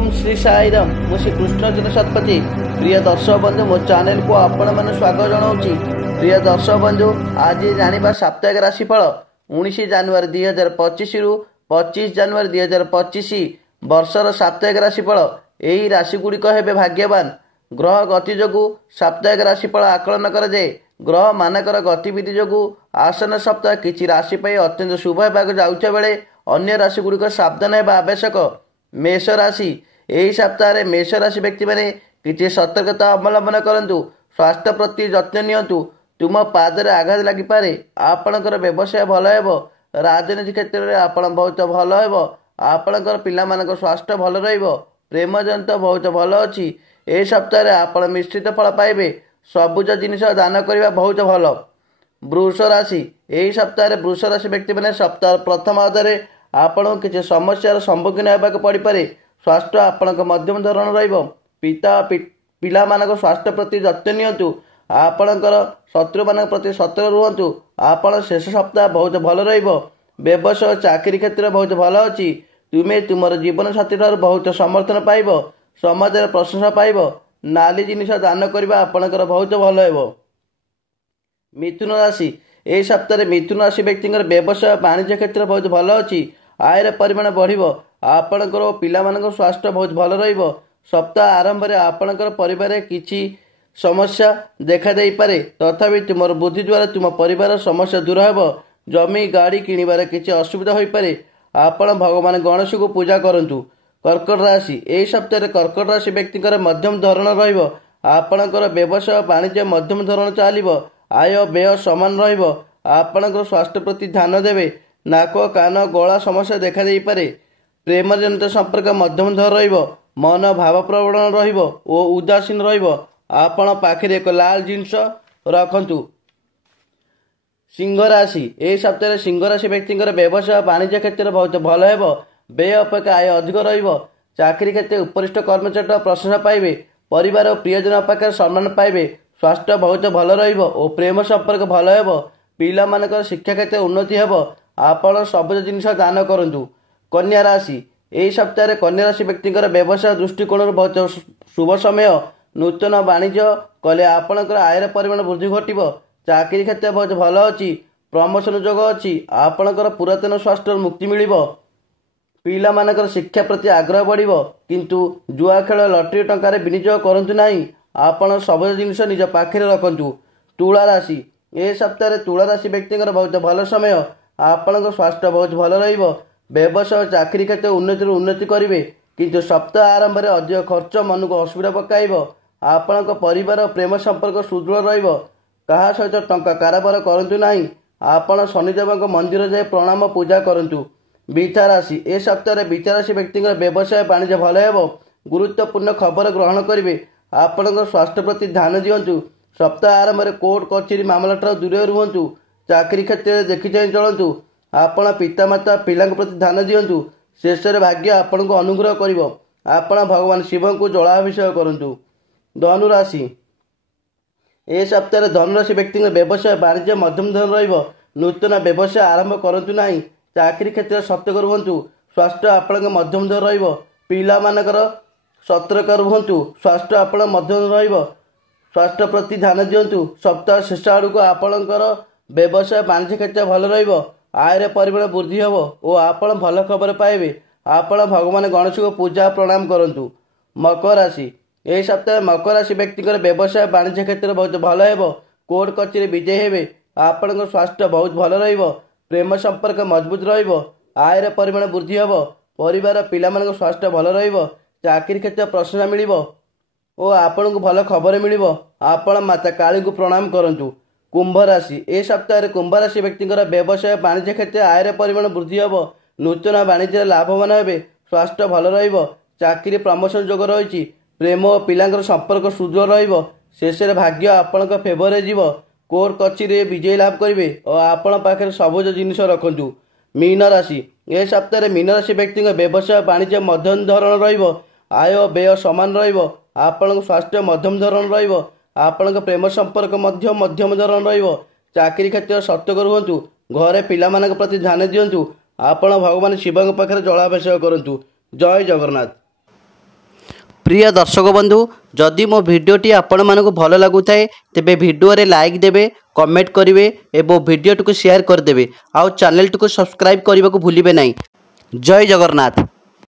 ओम श्री साईराम मु श्री कृष्णचंद्र शतपथी प्रिय दर्शक बंधु मो चैनल को आपण मैंने स्वागत जनाऊँगी। प्रिय दर्शक बंधु आज जाना साप्ताहिक राशिफल 19 जनवरी 2025 रु 25 जनवरी 2025 वर्षर साप्ताहिक राशिफल। यही राशिगुड़िक हेबे भाग्यवान। ग्रह गति जोगु साप्ताहिक राशिफल आकलन कराए। ग्रह मानकर गतिविधि जोगु आसन सप्ताह किसी राशि अत्यंत शुभ होगा जाउछा बेले अन्य राशिगुड़िक सावधान होगा आवश्यक। मेष राशि यही सप्ताह मेष राशि व्यक्ति मैंने किसी सतर्कता अवलंबन करूँ। स्वास्थ्य प्रति जत्न नियंतु। तुम पादरे आघात लगिपारे। आपणकर व्यवसाय भल हेबो। राजनीति क्षेत्र में आप बहुत भल हेबो। आपणकर पिलामानक स्वास्थ्य भल रहिबो। प्रेम जनित बहुत भल अच्छी। ए सप्ताह आप मिश्रित फल पाइबे। सबुज जिनिष दान करने बहुत भल। वृष राशि यही सप्ताह वृष राशि व्यक्ति मैंने सप्ताह प्रथम अवधि आपको किसी समस्यार सम्मुखीन होगा पड़पे। स्वास्थ्य आपण मध्यम धरण पिता पिला मानक स्वास्थ्य प्रति जत्न नियंतु। आपणकर शत्रु मान प्रति सतर्क रुहतु। आपण शेष सप्ताह बहुत भल व्यवसाय चाकरी क्षेत्र बहुत भल अच्छी। तुम्हें तुम जीवन साथी ठार बहुत समर्थन पाइब। समाज प्रशंसा पाइब। नाली जिनिष दान करने आपणकर बहुत भल हेबो। मिथुन राशि यही सप्ताह मिथुन राशि व्यक्ति व्यवसाय वाणिज्य क्षेत्र बहुत भल अच्छी। आयर परिमाण बढ़िबो। आपणकर पिलामानक स्वास्थ्य बहुत भल रहिबो। सप्ताह आरंभ में आपणकर परिवार किछि समस्या देखा देई पारे। तथापि तुमर बुद्धि द्वारा तुम परिवार समस्या दूर हेबो। जमी गाड़ी किणिबार किछि असुविधा होई पारे। आपण भगवान गणेश को पूजा करंतु। कर्कट राशि यही सप्ताह कर्कट राशि व्यक्ति मध्यम धरण रहिबो। आपणकर व्यवसाय वाणिज्य मध्यम धरण चलिबो। आय व्यय समान रहिबो। आपणकर स्वास्थ्य प्रति ध्यान देवे। नाक कान गला समस्या देखा देई पारे। प्रेम जनित संपर्क मध्यम धर रहिबो। मन भावप्रवण रहिबो ओ उदासीन रहिबो। आपण पाखरे एक लाल जिनिष रखंतु। सिंह राशि यही सप्ताह सिंह राशि व्यक्ति व्यवसाय वाणिज्य क्षेत्र बहुत भल हेबो। व्यय अपेक्षा आय अधिक रहिबो। चाकरी क्षेत्र उपरिष्ठ कर्मचारी प्रशंसा पाइबे। परिवार और प्रियजन पाखे सम्मान पाइबे। स्वास्थ्य बहुत भल रहिबो ओ प्रेम संपर्क भल हेबो। पिला मानकर शिक्षा क्षेत्र उन्नति हेबो। आपण सबुज जिनिष दान करंतु। कन्या राशि यही सप्ताह कन्या राशि व्यक्ति व्यवसाय दृष्टिकोण बहुत शुभ समय। नूतन वाणिज्य कले आपणकर आयर परिमाण वृद्धि घटिबो। चाकरी क्षेत्र बहुत भल अच्छी। प्रमोशन जोग अच्छी। आपणकर पुरातन स्वास्थ्य मुक्ति मिलिबो। पिला मानकर शिक्षा प्रति आग्रह बढ़िबो। किंतु जुआ खेल लटरी टंकार विनियोग करंतु नाही। आपण सबुज जिनिष निज पाखरे रखंतु। तुला राशि ए सप्ताह तुला राशि व्यक्ति बहुत भल समय। आपणकर स्वास्थ्य बहुत भल रहिबो। व्यवसाय चाकरी क्षेत्र उन्नति करिवे। किंतु सप्ताह आरंभ में अधिक खर्च मन को असुविधा पकाइबो। आपणक परिवार प्रेम संपर्क सुदृढ़ रहिबो। कहा सहित टंका कारोबार करंतु नाही। आपण शनिदेव मंदिर जाए प्रणाम पूजा करंतु। बीता राशि ए सप्ताह बीता राशि व्यक्ति व्यवसाय वाणिज्य भल हेबो। गुरुत्वपूर्ण खबर ग्रहण करिवे। आपणकर स्वास्थ्य प्रति ध्यान दियंतु। सप्ताह आरंभ में कोर्ट कचेरी मामला ठार दूर रुहतु। चाकरी क्षेत्र में देखि चाहि चलतु। आपण पितामाता पिला प्रति ध्यान दियंतु। शेष भाग्य आपण को अनुग्रह करिवो। आपण भगवान शिव को जलाभिषेक करंतु। धनु राशि ए सप्ताह धनुराशि व्यक्ति व्यवसाय वाणिज्य मध्यम धरण रहिबो। नूतन व्यवसाय आरंभ करंतु नाही। चाकरी क्षेत्र सतर्क रुहतु। स्वास्थ्य आपण मध्यम धरण रहिबो। पिला मानकर सतर्क रुहतु। स्वास्थ्य आपण मध्यम रहिबो। स्वास्थ्य प्रति ध्यान दियंतु। सप्ताह शेष आड़क आपणकर व्यवसाय वाणिज्य क्षेत्र भल रहिबो। आयर परिमाण वृद्धि हेबो ओ आपण भल खबर पाइबे। आपण भगवान गणेश को पूजा प्रणाम करंतु। मकर राशि यही सप्ताह मकर राशि व्यक्ति व्यवसाय वाणिज्य क्षेत्र बहुत भल हेबो। कोर्ट कचेरी विजय हेबे। आपण स्वास्थ्य बहुत भल रहिबो। प्रेम संपर्क मजबूत रहिबो। आयर परिमाण वृद्धि हेबो। परिवार पिलामानक स्वास्थ्य भल रहिबो। चाकरी क्षेत्र प्रशंसा मिलिबो ओ आपण को भल खबर मिलिबो। आपण माता काली को प्रणाम करंतु। कुंभ राशि ए सप्ताह कुंभ राशि व्यक्ति व्यवसाय वाणिज्य क्षेत्र आयर परिमाण वृद्धि हेबो। नूतन वाणिज्य लाभवान हेबे। स्वास्थ्य भल रहिबो। चाकरी प्रमोशन जोग रही। प्रेम और पिलांकर संपर्क सुदृढ़ रहिबो। शेष भाग्य आपण फेवर जीव। कोर्ट कचेरी विजय लाभ करेंगे और आपण पाखे सबुज जिनिष रखंतु। मीन राशि ए सप्ताह मीन राशि व्यक्ति व्यवसाय वाणिज्य मध्यम धरण रहिबो। आय व्यय समान रहिबो। आपण स्वास्थ्य मध्यम धरण रहिबो। आपण प्रेम संपर्क मध्यम धरण रहिबो। चाकरी क्षेत्र सतर्क रुहतु। घरे पिलामानक प्रति ध्यान दियंतु। आपण भगवान शिव पाखे जलाभिषेक करंतु। जय जगन्नाथ। प्रिय दर्शक बंधु जदि मो भिडटी आपण मानक भल लगुए तेबे भिडियो रे लाइक देबे कमेंट करेंगे और भिडियो को शेयर करदे आउ चैनल को सब्सक्राइब करने को भूलिए नहीं। जय जगन्नाथ।